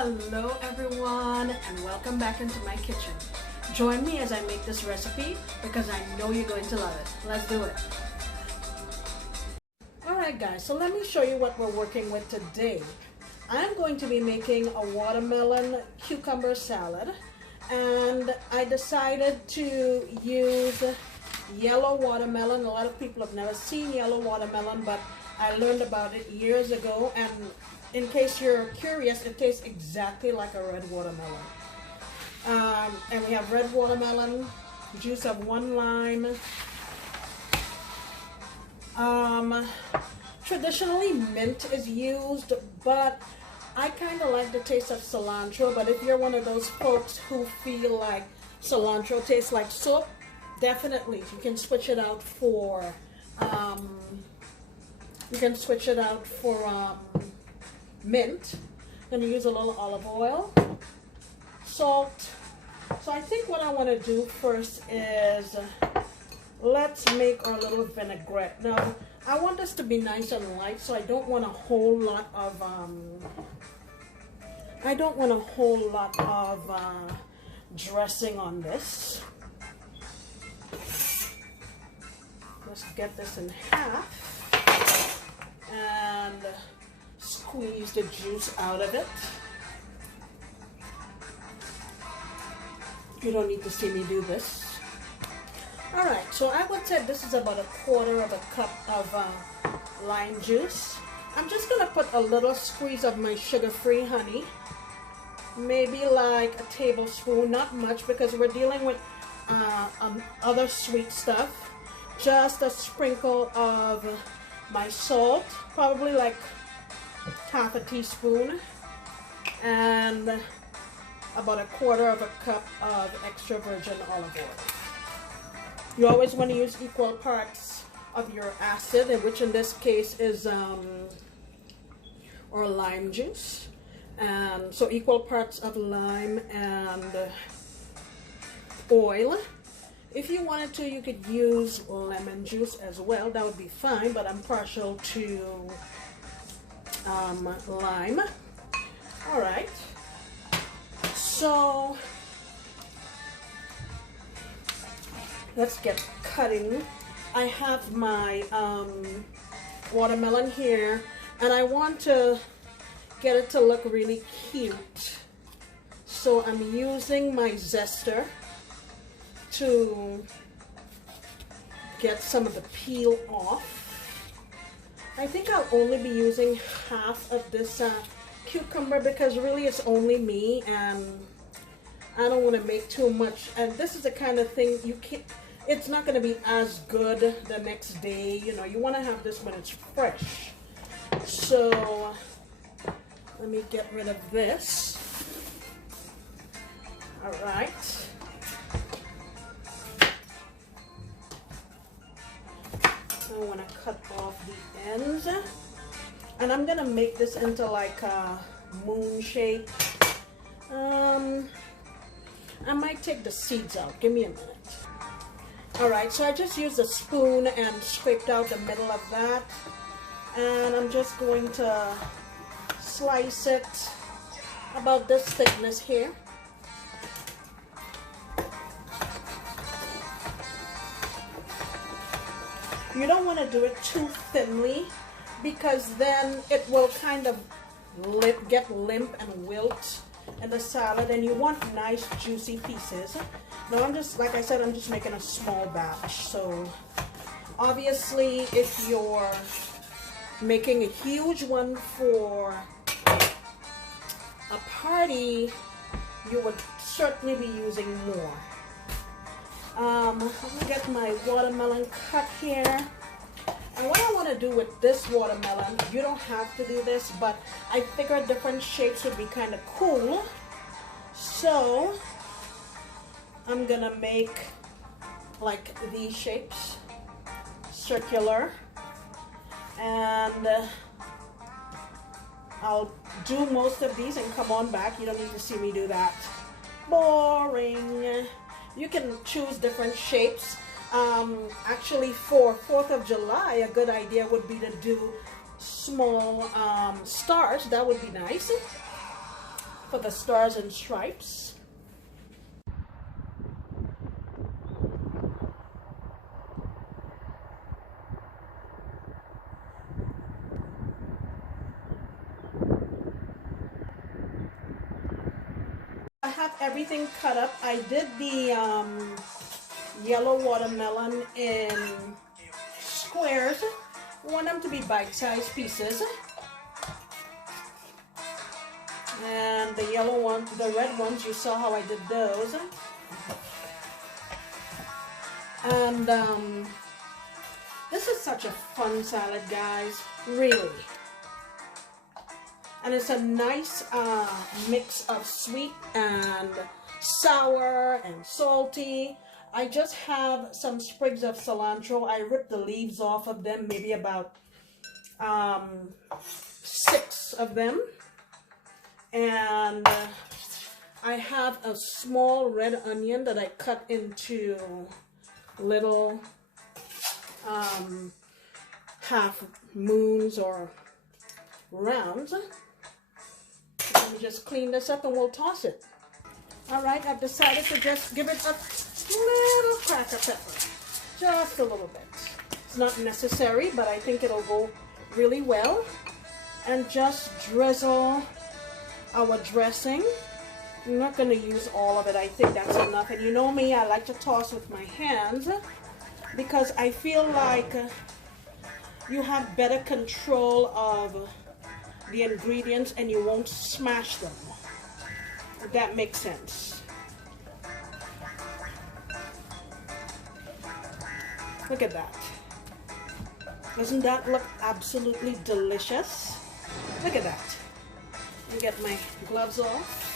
Hello everyone, and welcome back into my kitchen. Join me as I make this recipe because I know you're going to love it. Let's do it. Alright guys, so let me show you what we're working with today. I'm going to be making a watermelon cucumber salad, and I decided to use yellow watermelon. A lot of people have never seen yellow watermelon, but I learned about it years ago, and in case you're curious, it tastes exactly like a red watermelon. And we have red watermelon, juice of 1 lime. Traditionally mint is used, but I kind of like the taste of cilantro. But if you're one of those folks who feel like cilantro tastes like soap, definitely you can switch it out for mint. I'm going to use a little olive oil, salt. So I think what I want to do first is let's make our little vinaigrette. Now I want this to be nice and light, so I don't want a whole lot of dressing on this. Let's get this in half and squeeze the juice out of it. You don't need to see me do this. Alright, so I would say this is about 1/4 cup of lime juice. I'm just going to put a little squeeze of my sugar-free honey. Maybe like a tablespoon, not much because we're dealing with other sweet stuff. Just a sprinkle of my salt, probably like 1/2 teaspoon, and about 1/4 cup of extra virgin olive oil. You always want to use equal parts of your acid, which in this case is or lime juice, and so equal parts of lime and oil. If you wanted to, you could use lemon juice as well. That would be fine, but I'm partial to lime. All right, so let's get cutting. I have my watermelon here, and I want to get it to look really cute, so I'm using my zester to get some of the peel off. I think I'll only be using half of this cucumber because really it's only me, and I don't want to make too much. And this is the kind of thing you can't, it's not going to be as good the next day. You know, you want to have this when it's fresh. So let me get rid of this. All right. I want to cut off the ends, and I'm gonna make this into like a moon shape. I might take the seeds out. Give me a minute. Alright, so I just used a spoon and scraped out the middle of that, and I'm just going to slice it about this thickness here. You don't want to do it too thinly because then it will kind of get limp and wilt in the salad, and you want nice juicy pieces. Now I'm just, like I said, I'm just making a small batch. So obviously if you're making a huge one for a party, you would certainly be using more. I'm going to get my watermelon cut here. And what I want to do with this watermelon, you don't have to do this, but I figured different shapes would be kind of cool. So I'm going to make like these shapes, circular, and I'll do most of these and come on back. You don't need to see me do that. Boring. You can choose different shapes. Actually, for 4th of July, a good idea would be to do small stars. That would be nice. for the stars and stripes. I have everything cut up. I did the yellow watermelon in squares. I want them to be bite-sized pieces. And the yellow ones, the red ones, you saw how I did those. And this is such a fun salad, guys, really. And it's a nice mix of sweet and sour and salty. I just have some sprigs of cilantro. I ripped the leaves off of them, maybe about 6 of them. And I have a small red onion that I cut into little half moons or rounds. Let me just clean this up and we'll toss it. All right, I've decided to just give it a little cracker pepper, just a little bit. It's not necessary, but I think it'll go really well. And just drizzle our dressing. I'm not going to use all of it. I think that's enough. And you know me, I like to toss with my hands because I feel like you have better control of the ingredients and you won't smash them, if that makes sense. Look at that. Doesn't that look absolutely delicious? Look at that. Let me get my gloves off.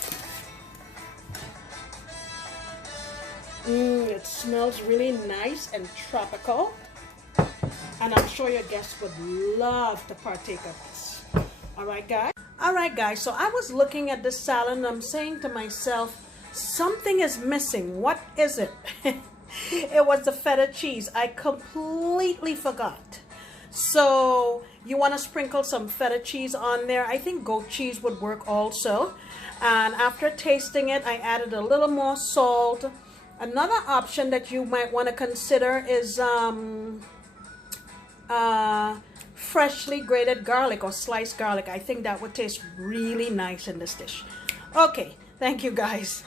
It smells really nice and tropical. And I'm sure your guests would love to partake of this. Alright guys, so I was looking at this salad and I'm saying to myself, something is missing. What is it? It was the feta cheese. I completely forgot. So you want to sprinkle some feta cheese on there. I think goat cheese would work also. And after tasting it, I added a little more salt. Another option that you might want to consider is freshly grated garlic or sliced garlic. I think that would taste really nice in this dish. Okay, thank you guys.